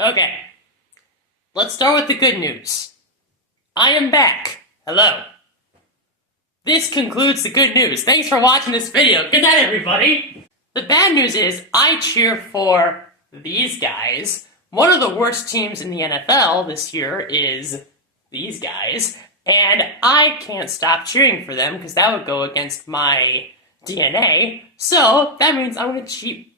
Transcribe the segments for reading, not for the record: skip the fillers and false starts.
Okay, let's start with the good news. I am back. Hello. This concludes the good news. Thanks for watching this video. Good night, everybody. The bad news is I cheer for these guys. One of the worst teams in the NFL this year is these guys, and I can't stop cheering for them because that would go against my DNA. So that means I'm going to cheat.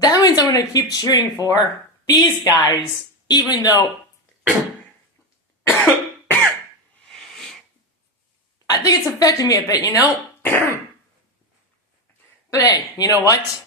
That means I'm going to keep cheering for these guys, even though I think it's affecting me a bit, you know? But hey, you know what?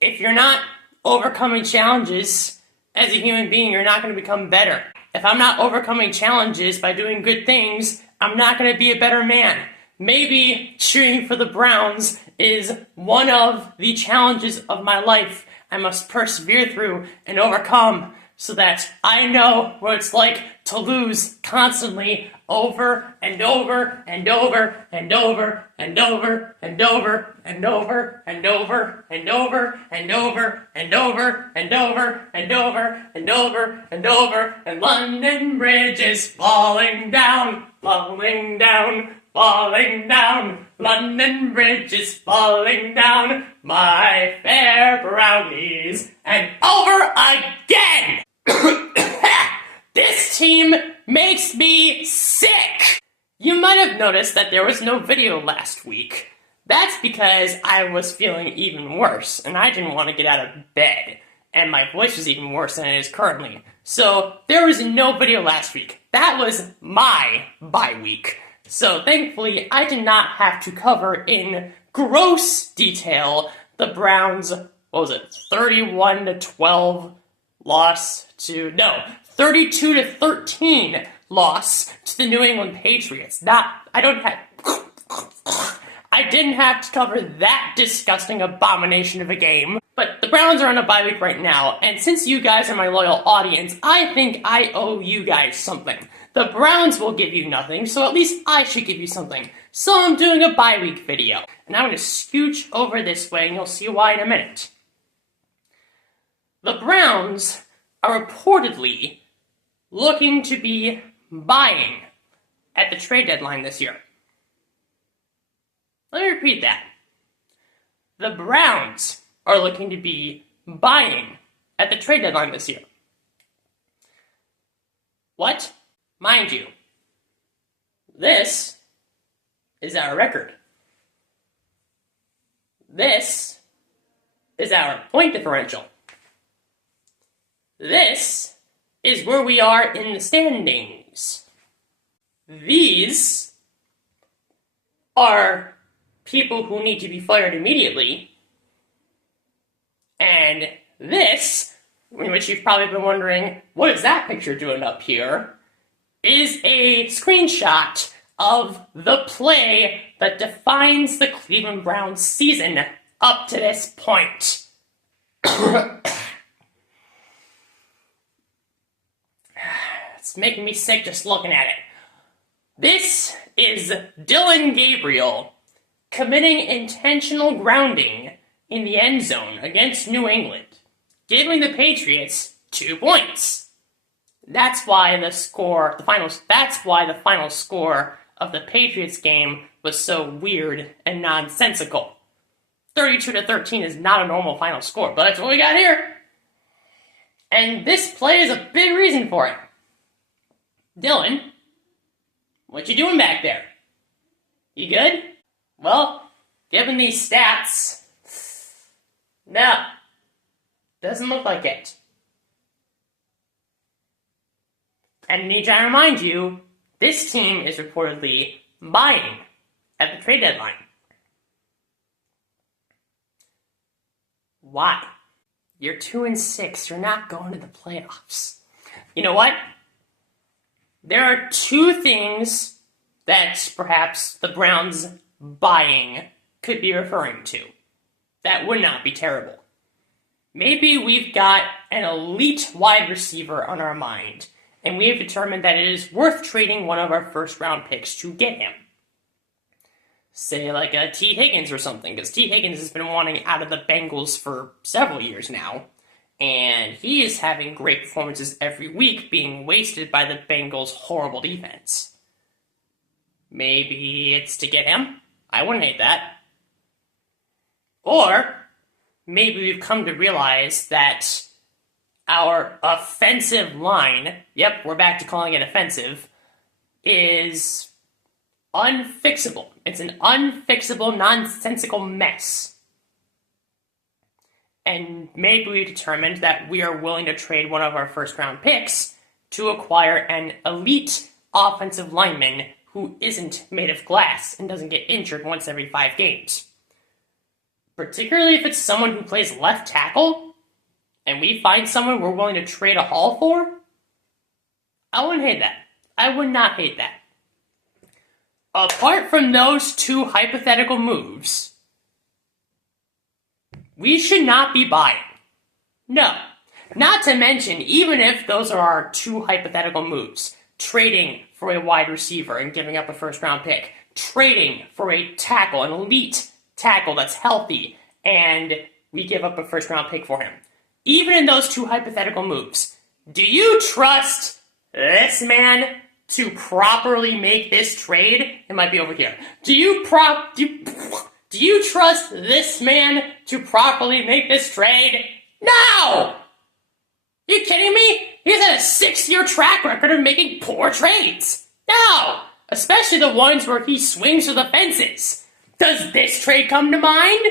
If you're not overcoming challenges as a human being, you're not going to become better. If I'm not overcoming challenges by doing good things, I'm not going to be a better man. Maybe cheering for the Browns is one of the challenges of my life I must persevere through and overcome so that I know what it's like to lose constantly over and over and over and over and over and over and over and over and over and over and over and over and over and over and over, and London Bridge is falling down, falling down, falling down. London Bridge is falling down, my fair brownies, and over again! This team makes me sick! You might have noticed that there was no video last week. That's because I was feeling even worse, and I didn't want to get out of bed, and my voice was even worse than it is currently. So there was no video last week. That was my bye week. So thankfully, I did not have to cover in gross detail the Browns, 31-12 loss to, no, 32-13 loss to the New England Patriots. I didn't have to cover that disgusting abomination of a game. But the Browns are on a bye week right now, and since you guys are my loyal audience, I think I owe you guys something. The Browns will give you nothing, so at least I should give you something. So I'm doing a bye week video. And I'm going to scooch over this way, and you'll see why in a minute. The Browns are reportedly looking to be buying at the trade deadline this year. Let me repeat that. The Browns are looking to be buying at the trade deadline this year. What? Mind you, this is our record. This is our point differential. This is where we are in the standings. These are people who need to be fired immediately. And this, in which you've probably been wondering, what is that picture doing up here, is a screenshot of the play that defines the Cleveland Browns season up to this point. It's making me sick just looking at it. This is Dylan Gabriel committing intentional grounding in the end zone against New England, giving the Patriots 2 points. That's why the final score of the Patriots game was so weird and nonsensical. 32-13 is not a normal final score, but that's what we got here. And this play is a big reason for it. Dylan, what you doing back there? You good? Well, given these stats, no, doesn't look like it. And I need to remind you, this team is reportedly buying at the trade deadline. Why? You're 2-6. You're not going to the playoffs. You know what? There are 2 things that perhaps the Browns buying could be referring to. That would not be terrible. Maybe we've got an elite wide receiver on our mind, and we have determined that it is worth trading one of our first-round picks to get him. say like a T. Higgins or something, because T. Higgins has been wanting out of the Bengals for several years now, and he is having great performances every week, being wasted by the Bengals' horrible defense. Maybe it's to get him? I wouldn't hate that. Or maybe we've come to realize that our offensive line, yep, we're back to calling it offensive, is unfixable. It's an unfixable, nonsensical mess. And maybe we determined that we are willing to trade one of our first-round picks to acquire an elite offensive lineman who isn't made of glass and doesn't get injured once every 5 games. Particularly if it's someone who plays left tackle, and we find someone we're willing to trade a haul for, I wouldn't hate that. I would not hate that. Apart from those 2 hypothetical moves, we should not be buying. No. Not to mention, even if those are our 2 hypothetical moves, trading for a wide receiver and giving up a first-round pick, trading for a tackle, an elite tackle that's healthy, and we give up a first-round pick for him. Even in those 2 hypothetical moves, do you trust this man to properly make this trade? It might be over here. Do you trust this man to properly make this trade? No! Are you kidding me? He's had a 6-year track record of making poor trades. No! Especially the ones where he swings for the fences. Does this trade come to mind?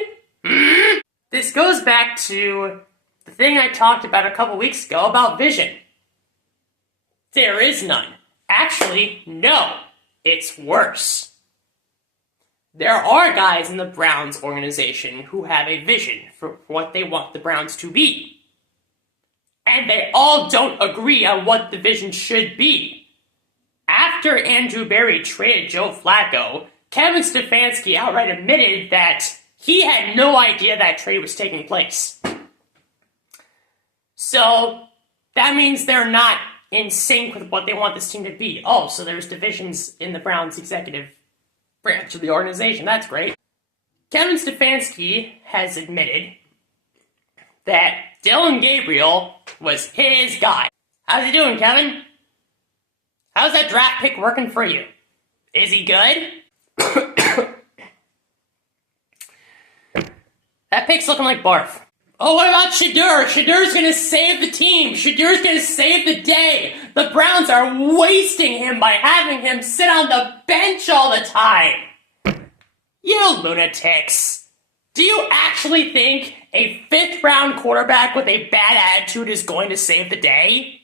This goes back to the thing I talked about a couple weeks ago about vision. There is none. Actually, no. It's worse. There are guys in the Browns organization who have a vision for what they want the Browns to be. And they all don't agree on what the vision should be. After Andrew Berry traded Joe Flacco, Kevin Stefanski outright admitted that he had no idea that trade was taking place. So, that means they're not in sync with what they want this team to be. Oh, so there's divisions in the Browns executive branch of the organization. That's great. Kevin Stefanski has admitted that Dylan Gabriel was his guy. How's he doing, Kevin? How's that draft pick working for you? Is he good? That pick's looking like barf. Oh, what about Shedeur? Shedur's gonna save the team. Shedur's gonna save the day. The Browns are wasting him by having him sit on the bench all the time. You lunatics. Do you actually think a 5th-round quarterback with a bad attitude is going to save the day?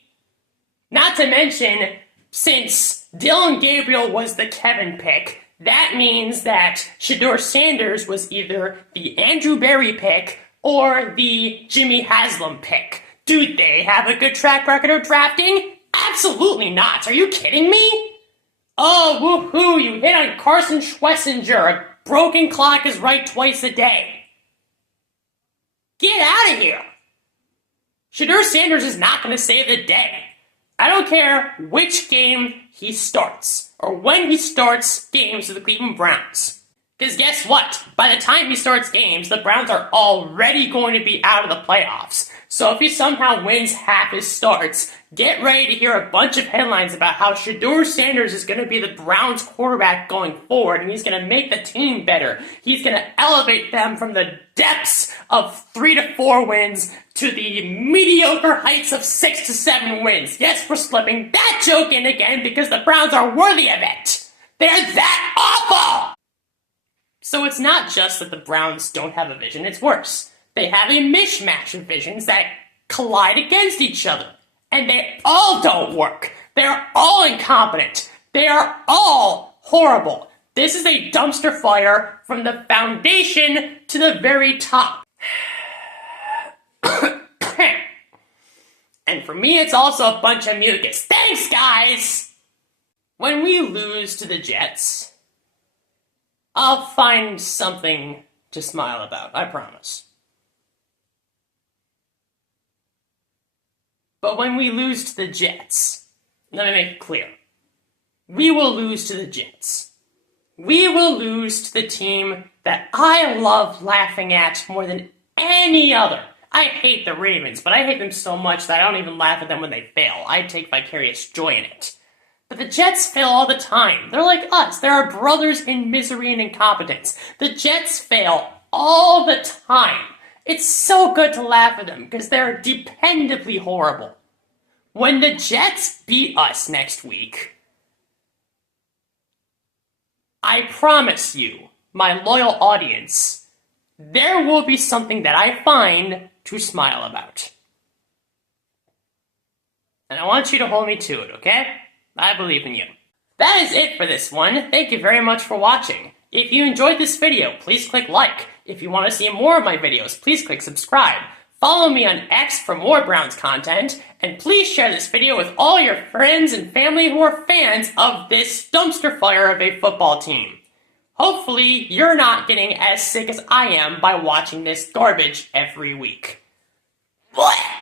Not to mention, since Dylan Gabriel was the Kevin pick, that means that Shedeur Sanders was either the Andrew Berry pick or the Jimmy Haslam pick. Do they have a good track record of drafting? Absolutely not. Are you kidding me? Oh, woohoo, you hit on Carson Schwessinger. A broken clock is right twice a day. Get out of here. Shedeur Sanders is not going to save the day. I don't care which game he starts, or when he starts games with the Cleveland Browns. Because guess what? By the time he starts games, the Browns are already going to be out of the playoffs. So if he somehow wins half his starts, get ready to hear a bunch of headlines about how Shedeur Sanders is going to be the Browns quarterback going forward, and he's going to make the team better. He's going to elevate them from the depths of 3 to 4 wins to the mediocre heights of 6 to 7 wins. Yes, we're slipping that joke in again because the Browns are worthy of it. They're that awful! So it's not just that the Browns don't have a vision, it's worse. They have a mishmash of visions that collide against each other. And they all don't work. They're all incompetent. They are all horrible. This is a dumpster fire from the foundation to the very top. And for me, it's also a bunch of mucus. Thanks, guys! When we lose to the Jets, I'll find something to smile about, I promise. But when we lose to the Jets, let me make it clear. We will lose to the Jets. we will lose to the team that I love laughing at more than any other. I hate the Ravens, but I hate them so much that I don't even laugh at them when they fail. I take vicarious joy in it. But the Jets fail all the time. They're like us. They're our brothers in misery and incompetence. The Jets fail all the time. It's so good to laugh at them because they're dependably horrible. When the Jets beat us next week, I promise you, my loyal audience, there will be something that I find to smile about. And I want you to hold me to it, okay? I believe in you. That is it for this one. Thank you very much for watching. If you enjoyed this video, please click like. If you want to see more of my videos, please click subscribe. Follow me on X for more Browns content, and please share this video with all your friends and family who are fans of this dumpster fire of a football team. Hopefully, you're not getting as sick as I am by watching this garbage every week.